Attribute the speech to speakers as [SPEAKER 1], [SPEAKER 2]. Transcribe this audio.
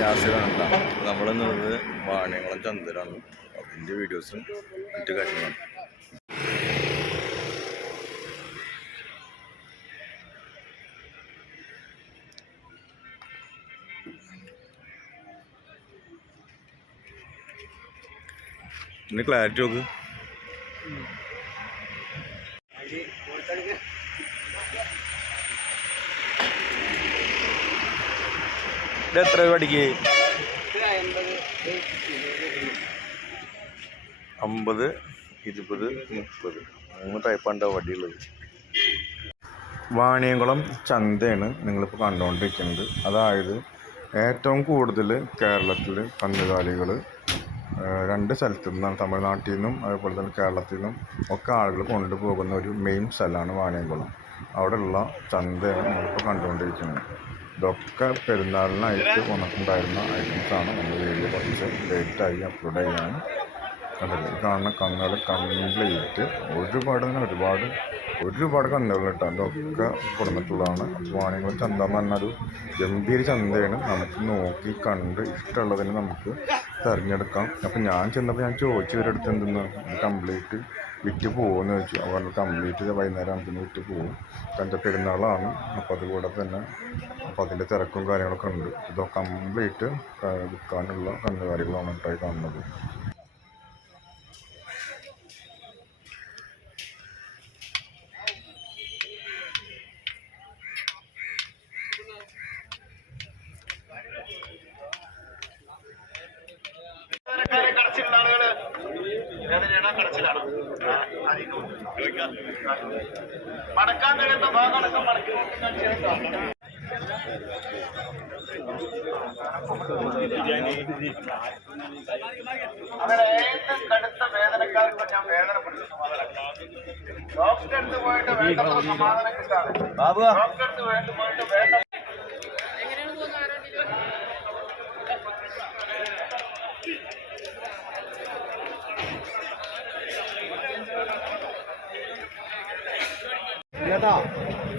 [SPEAKER 1] യാസിറാണ് കേട്ടോ നമ്മൾ നിന്നത് വാണിയംകുളം ചന്തയിലാണ്. അതിന്റെ വീഡിയോസും മറ്റു കാര്യങ്ങളാണ് പിന്നെ ക്ലാരിറ്റി നോക്ക്. എത്ര പഠിക്കേ അമ്പത് ഇരുപത് മുപ്പത്. മൂന്ന് ടൈപ്പാണ് വടിയുള്ളത്. വാണിയംകുളം ചന്തയാണ് നിങ്ങളിപ്പോൾ കണ്ടുകൊണ്ടിരിക്കുന്നത്. അതായത് ഏറ്റവും കൂടുതൽ കേരളത്തിൽ കന്നുകാലികൾ രണ്ട് സ്ഥലത്തു നിന്നാണ് തമിഴ്നാട്ടിൽ നിന്നും അതുപോലെ തന്നെ കേരളത്തിൽ നിന്നും ഒക്കെ ആളുകൾ കൊണ്ടുപോകുന്ന ഒരു മെയിൻ സ്ഥലമാണ് വാണിയംകുളം. അവിടെയുള്ള ചന്തയാണ് നമ്മളിപ്പോൾ കണ്ടുകൊണ്ടിരിക്കുന്നത്. ഇതൊക്കെ പെരുന്നാളിനായിട്ട് വന്നിട്ടുണ്ടായിരുന്ന ഐറ്റംസാണ് നമ്മൾ വീഡിയോ കുറച്ച് ലേറ്റായി അപ്ലോഡ് ചെയ്യാൻ കണ്ടത് ഈ കാണുന്ന കന്നുകൾ കംപ്ലീറ്റ് ഒരുപാട് തന്നെ ഒരുപാട് ഒരുപാട് കന്നുകൾ കേട്ടോ. അതൊക്കെ കൊടുത്തിട്ടുള്ളതാണ് വാണിങ്ങൾ ചന്ത എന്ന് പറഞ്ഞൊരു ഗംഭീര ചന്തയാണ്. നമുക്ക് നോക്കി കണ്ട് ഇഷ്ടമുള്ളതിന് നമുക്ക് തിരഞ്ഞെടുക്കാം. അപ്പം ഞാൻ ചെന്നപ്പോൾ ഞാൻ ചോദിച്ചു ഇവരുടെ എന്തെന്ന് കംപ്ലീറ്റ് വിറ്റ് പോകുമെന്ന് വെച്ചു അവർ കംപ്ലീറ്റ് വൈകുന്നേരം ആകുമ്പോൾ വിറ്റ് പോകും. എന്റെ പെരുന്നാളാണ് അപ്പോൾ അതുകൂടെ തന്നെ അപ്പോൾ അതിന്റെ തിരക്കും കാര്യങ്ങളൊക്കെ ഉണ്ട്. ഇതൊക്കെ കംപ്ലീറ്റ് വിൽക്കാനുള്ള കന്നുകാലികളാണ് ഈ കാണുന്നത്.
[SPEAKER 2] മടക്കാൻ കഴിയുന്ന ഭാഗങ്ങളൊക്കെ മടക്കി അങ്ങനെ ഏറ്റവും കടുത്ത വേദനക്കാർക്ക് ഞാൻ വേദനപ്പെടുത്തുന്നു ഡോക്ടറെ അടുത്ത് പോയിട്ട് വേണ്ടത്ര സമാധാനം കിട്ടാതെ. ഡോക്ടറെ അടുത്ത് വേണ്ടി പോയിട്ട് വേണ്ട
[SPEAKER 3] Obrigado.